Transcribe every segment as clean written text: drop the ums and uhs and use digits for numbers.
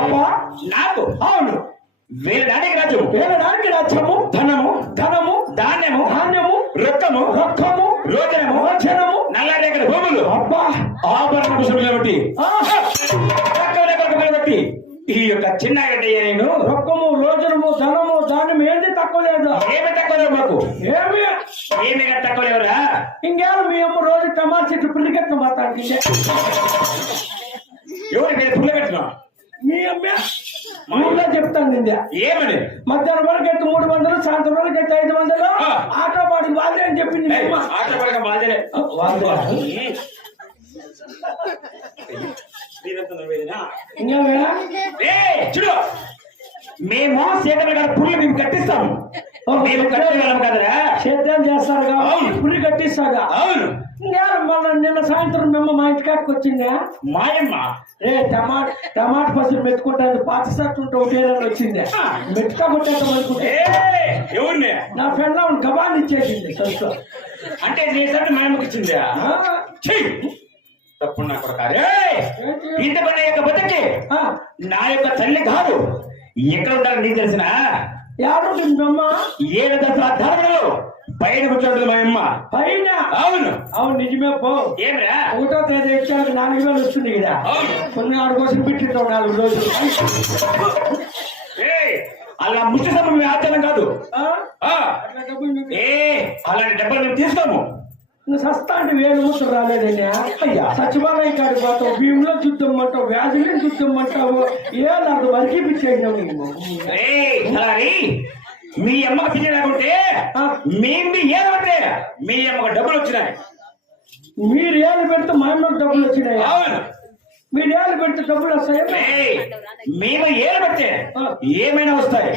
అబ్బా నాకు అవును వేలడానికి రాజ్యము వేలడానికి రాజ్యము ధనము ధనము ధాన్యము ధాన్యము రొక్కము రొక్కము రోజనము భోజనము నల్లరేగల భూములు అబ్బా ఆభరణ పుష్పములు బట్టి ఆహా! బట్టి ఈ యొక్క చిన్న గడ్డ నేను రొక్కము రోజనము ధనము ధాన్యం ఏంది తక్కువ లేదు ఏమి తక్కువ లేవు మాకు ఏమి ఏమి తక్కువ లేవురా ఇంకేం మీ అమ్మ రోజు టమాటా చెట్టు పిల్లికెత్త మాట్లాడి ఎవరి మీద పుల్ల పెట్టినా మీ అమ్మ ఊళ్ళో చెప్తాను నిందా ఏమని మధ్యాహ్నం వరకు ఎత్తు 300 సాయంత్రం వరకు ఎత్తు 500 ఆటో పాడికి వాళ్ళే అని చెప్పింది మీ అమ్మ. ఆట పడక బాధ్యలే ఇంకేమే చూడు మేము సీతమ్మ గారి పుల్లు మేము కట్టిస్తాము మేము కట్టగలం కదరా సేద్యం చేస్తారు కాబట్టి పురి కట్టిస్తాగా అవును ఇంకా మళ్ళీ నిన్న సాయంత్రం మేము మా ఇంటికాడికి వచ్చిందా మాయమ్మ టమాటా పసులు మెత్తుకుంటాను పాత షర్ట్ ఉంటే ఒకే వచ్చింది మెట్టుకా కొట్టేద్దామనుకుంటే ఎవరిని నా ఫ్రెండ్ గబాన్ ఇచ్చేసింది సొంతం అంటే నీ సర్టు మాయమ్మకి ఇచ్చిందా తప్పు నా కొడకారే ఇంత పని యొక్క బతుకి నా యొక్క తల్లి కాదు ఎక్కడ ఉండాలని నీకు తెలిసిన ఎవరు అమ్మ 7 దశల ధర్మంలో పైన కూర్చోండి మా అమ్మ పైన అవును అవును నిజమే పో ఏమిరా 1వ తేదీ ఇచ్చాక 4000 వస్తుంది కదా కొన్ని 6 కోసం పెట్టింటావు 4 రోజులు అలా ముష్టి సమయం ఆచారం కాదు అలాంటి డబ్బులు మేము తీసుకోము సస్తా అంటే 1000 మూటలు రాలేదండి అయ్యా సచివాలయం కాడికి పోతావు భీములో చుద్దం అంటావు వ్యాధులు చుద్దం అంటావు ఏదాడు వరకు పిచ్చేసినావు మీ అమ్మకు పిచ్చి లేకుంటే మేము ఏదంటే మీ అమ్మకు డబ్బులు వచ్చినాయి మీరు ఏళ్ళు పెడితే మా అమ్మకు డబ్బులు వచ్చినాయి అవును మీరు ఏళ్ళు పెడితే డబ్బులు వస్తాయి మేము ఏలు పెడితే ఏమైనా వస్తాయి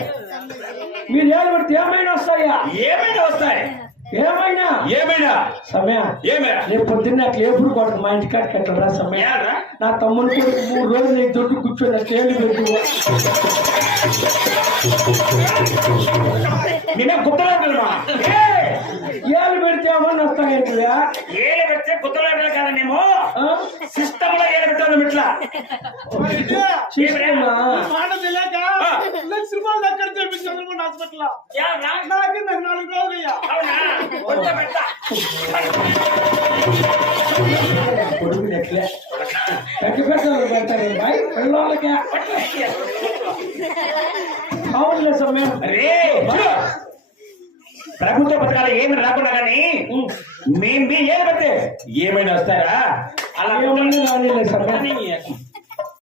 మీరు ఏళ్ళు పెడితే ఏమైనా వస్తాయా ఏమైనా వస్తాయి ఏమైనా ఏమైనా సమయ ఏమైనా రేపు పొద్దున్న అట్లా ఎప్పుడు కొడదు మా ఇంటికాడికి కట్టరా సమయ నా తమ్ముని కూడా 3 రోజులు నీ దొడ్డు కూర్చొని తేలి పెట్టి నేనే గుత్తలాటలమా ఏళ్ళు పెడితే ఏమన్నా వస్తాయంటుగా ఏలు పెడితే గుత్తలాటలు కాదా మేము సిస్టమ్ లో ఏలు పెట్టాము ఇట్లా సినిమాలు ఎక్కడ చూపించాను హాస్పిటల్ నాకు 4 రోజులు అవునులే సమయం ప్రభుత్వ పథకాలు ఏమి రాకుండా కానీ మేము ఏలు పెడితే ఏమైనా వస్తారా అలా ఏమన్నా రానిలే సమయం